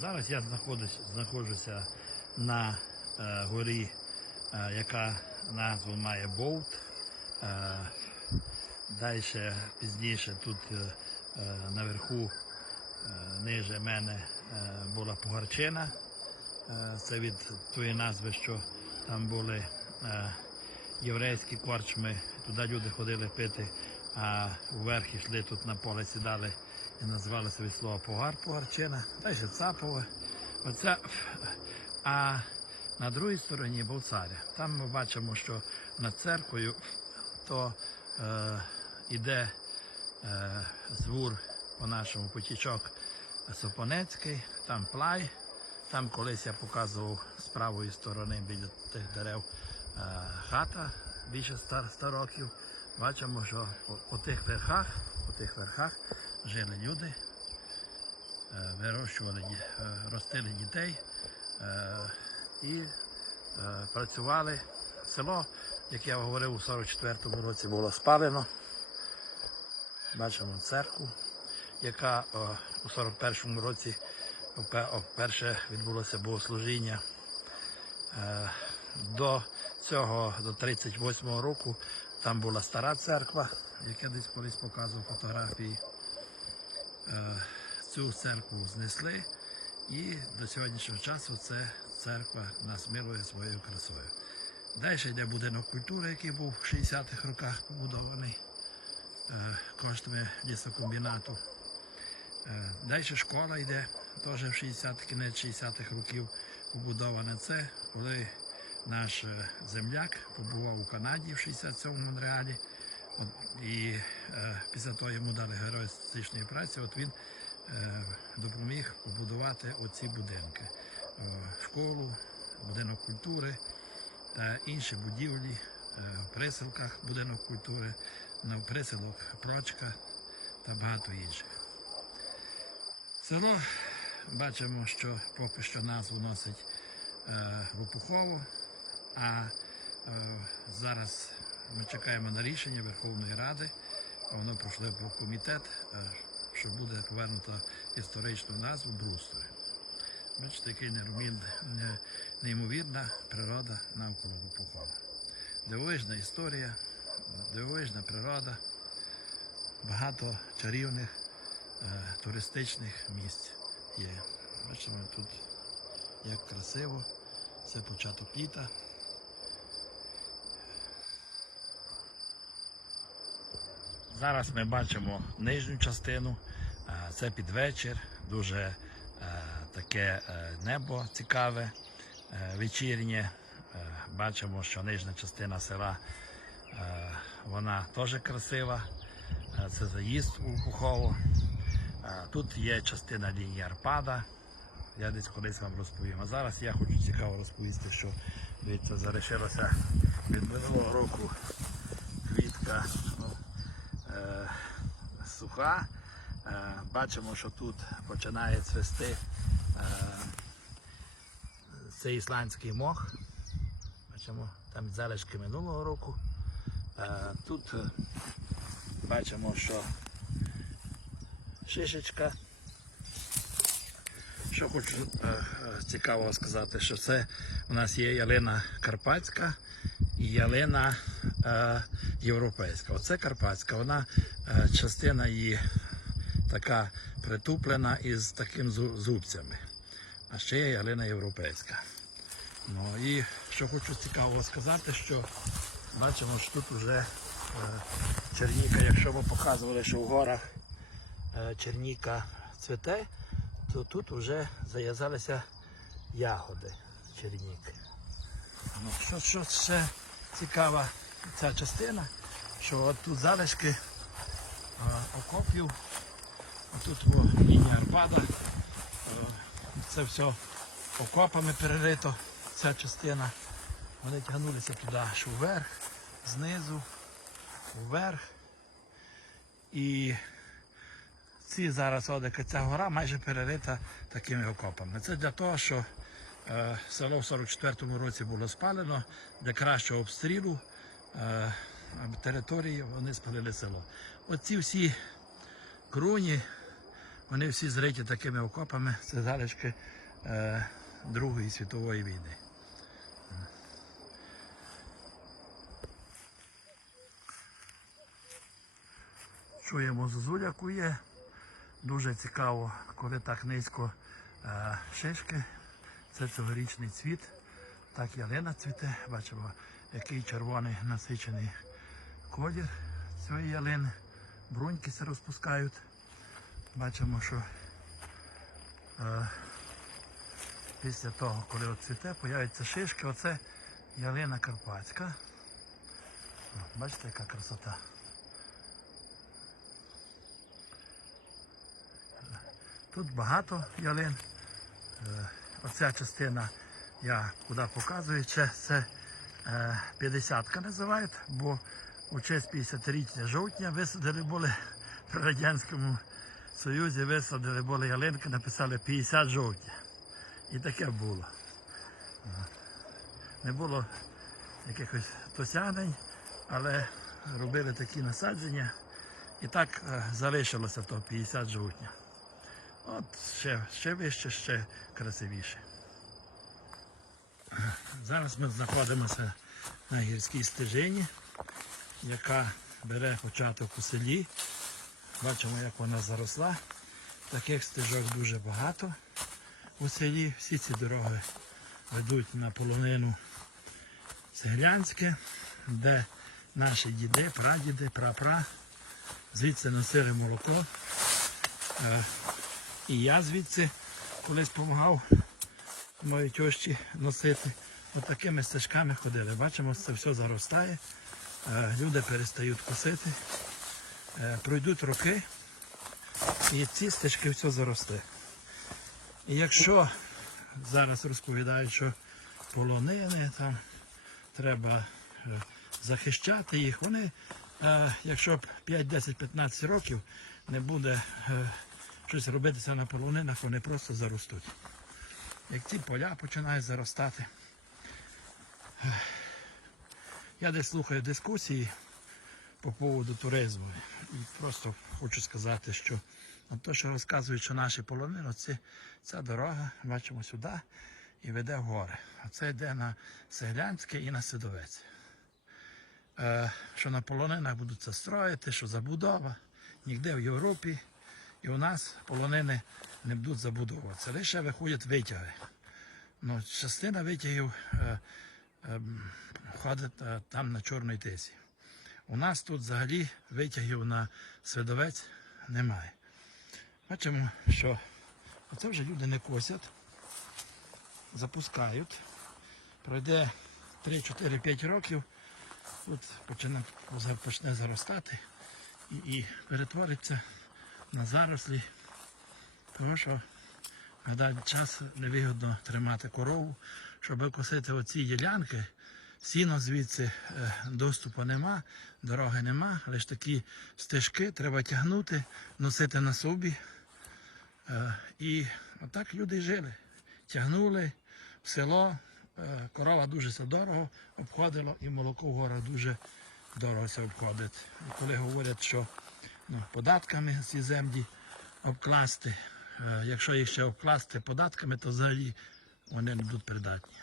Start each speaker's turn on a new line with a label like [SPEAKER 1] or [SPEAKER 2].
[SPEAKER 1] Зараз я знаходжусь, знаходжуся на е, горі, е, яка назву має Болт. Е, Далі пізніше тут е, е, наверху, е, ниже мене е, була Пугарчина. Е, Це від тої назви, що там були е, єврейські корчми. Туди люди ходили пити, а вверх йшли тут на поле сідали і називалося від слова Погар, Пугарчина. Далі Цапове. Оце, а на другій стороні був царя. Там ми бачимо, що над церквою то е, іде е, звур по нашому потічок Сопонецький, там плай. Там колись я показував з правої сторони біля тих дерев е, хата більше 100, 100 років. Бачимо, що по, по тих верхах, по тих верхах жили люди, е, вирощували, е, ростили дітей е, і працювали. Село, як я говорив, у 44-му році було спалено. Бачимо церкву, яка у 41-му році вперше відбулося богослужіння. До цього, до 38-го року, там була стара церква, як я десь колись показував фотографії. Е, Цю церкву знесли і до сьогоднішнього часу це церква нас милує своєю красою. Далі йде будинок культури, який був в 60-х роках побудований е, коштами лісокомбінату. Е, Далі школа йде, теж в 60-х, кінець 60-х років побудована. Це коли наш земляк побував у Канаді в 67-му Монреалі. І е, після того йому дали героїстичної праці. От він е, допоміг побудувати оці будинки. Е, школу, будинок культури та інші будівлі е, в приселках будинок культури, на приселок Прочка та багато інших. Село бачимо, що поки що назву носить е, Лопухово, а е, зараз ми чекаємо на рішення Верховної Ради, воно пройшло по комітет, е, що буде повернуто історичну назву Брустори. Бачите, який неймовірна, не- неймовірна природа навколо Лопухова. Дивовижна історія, дивовижна природа, багато чарівних е, туристичних місць є. Бачимо тут як красиво, це початок літа. Зараз ми бачимо нижню частину, е, це під вечір, дуже е, таке е, небо цікаве, вечірнє. Бачимо, що нижня частина села вона теж красива. Це заїзд у Пухово. Е, Тут є частина лінії Арпада. Я десь колись вам розповім. А зараз я хочу цікаво розповісти, що дивіться, залишилося від минулого року квітка суха. Е, бачимо, що тут починає цвести е, цей ісландський мох. Бачимо, там залишки минулого року. Е, тут е, бачимо, що шишечка. Що хочу е, е, цікавого сказати, що це у нас є ялина карпатська і ялина е, європейська. Оце карпатська, вона е, частина її така притуплена із таким зубцями. А ще є ялина європейська. Ну і що хочу цікавого сказати, що бачимо, що тут вже е, черніка, якщо ми показували, що в горах е, черніка цвіте, то тут вже зав'язалися ягоди черніки. Ну, що, що ще цікава ця частина, що тут залишки окопів, тут о, лінія Арбада, е, це все окопами перерито, ця частина. Вони тягнулися туди аж вверх, знизу, вверх. І ці зараз одика, ця гора майже перерита такими окопами. Це для того, що е, село в 44-му році було спалено, для кращого обстрілу території вони спалили село. Оці всі круні, Вони всі зриті такими окопами, це залишки е, Другої світової війни. Чуємо зозуля кує. Дуже цікаво, коли так низько е, шишки. Це цьогорічний цвіт. Так ялина цвіте. Бачимо, який червоний насичений колір цієї ялини. Бруньки се розпускають. Бачимо, що е, після того, коли от цвіте, появляться шишки. Оце ялина карпатська. Бачите, яка красота. Тут багато ялин. Е, Оця частина, я куди показую, це, 50-ка називають, бо у честь 50-річчя жовтня висадили були при Радянському Союзі, висадили були ялинки, написали 50 жовтня. І таке було. Е, Не було якихось досягнень, але робили такі насадження. І так е, залишилося то 50 жовтня. От ще, ще вище, ще красивіше. Зараз ми знаходимося на гірській стежині, яка бере початок у селі. Бачимо, як вона заросла. Таких стежок дуже багато у селі. Всі ці дороги ведуть на полонину Цеглянське, де наші діди, прадіди, прапра звідси носили молоко. Е, і я звідси колись допомагав моїй тьощі носити. От такими стежками ходили. Бачимо, це все заростає. Е, Люди перестають косити. Е, Пройдуть роки, і ці стежки все заросте. І якщо зараз розповідають, що полонини там треба е, захищати їх, вони, якщо б 5, 10, 15 років не буде щось робитися на полонинах, вони просто заростуть. Як ці поля починають заростати. Я десь слухаю дискусії по поводу туризму. І просто хочу сказати, що те, що розказують, що наші полонини, це ця дорога, бачимо сюди, і веде в гори. А це йде на Сеглянське і на Сидовець. Е, що на полонинах будуть це строїти, що забудова. Ніде в Європі і у нас полонини не будуть забудовуватися. Лише виходять витяги. Ну, частина витягів е, е, ходить е, там на Чорній тисі. У нас тут взагалі витягів на Свидовець немає. Бачимо, що оце вже люди не косять, запускають. Пройде 3-4-5 років, тут почне, почне заростати і, і перетвориться на зарослі, тому що в даний час невигідно тримати корову, щоб косити оці ділянки. Сіно звідси е, доступу нема, дороги нема, лише такі стежки треба тягнути, носити на собі. Е, І отак люди жили. Тягнули в село, е, корова дуже це дорого обходило, і молоко в горах дуже дорого це обходить. І коли говорять, що податками ці землі обкласти, е, якщо їх ще обкласти податками, то взагалі вони не будуть придатні.